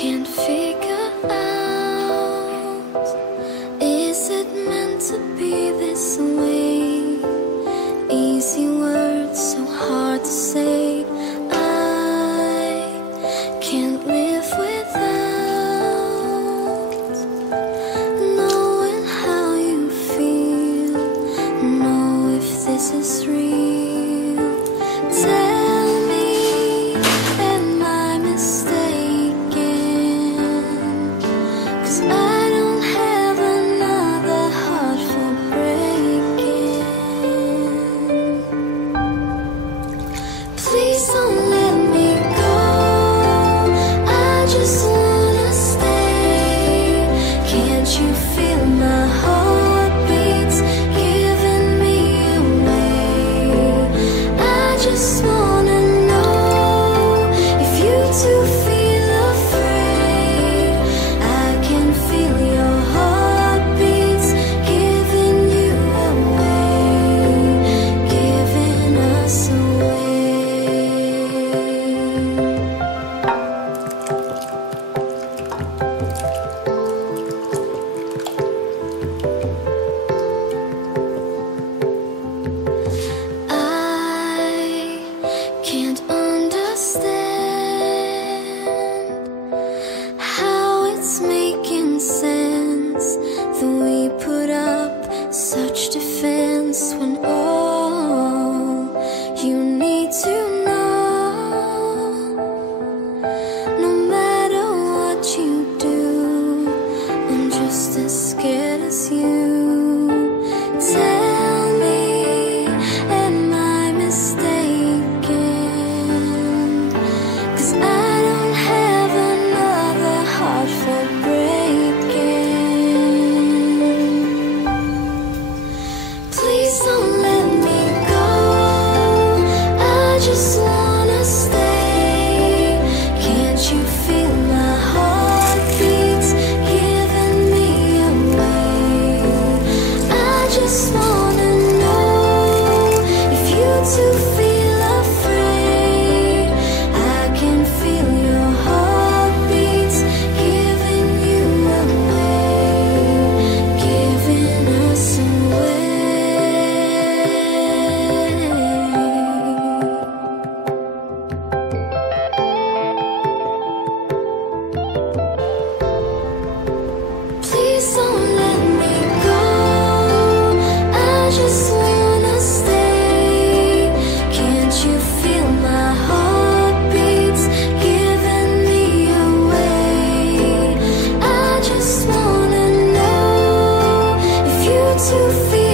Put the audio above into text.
Can't figure out, is it meant to be this way? Easy words, so hard to say. I can't live without knowing how you feel, know if this is real. Tell me, am I mistaken? 'Cause I don't have another heart for breaking. Please don't let me go, I just wanna stay. Can't you feel my heartbeats giving me away? I just wanna know if you too feel afraid. I can feel your heartbeats giving you away, giving us away. I can't understand how it's making sense that we put up such defense when all you need to know, no matter what you do, I'm just as scared as you. Tell me, am I mistaken? 'Cause I don't have another heart for breaking. Please don't let me go, I just wanna stay. Can't you feel my heartbeats giving me away? I just wanna know if you too feel afraid. I can feel your heartbeats giving you away, giving us away. Please don't let me go, I just wanna stay. Can't you feel my heartbeats giving me away? I just wanna know if you too feel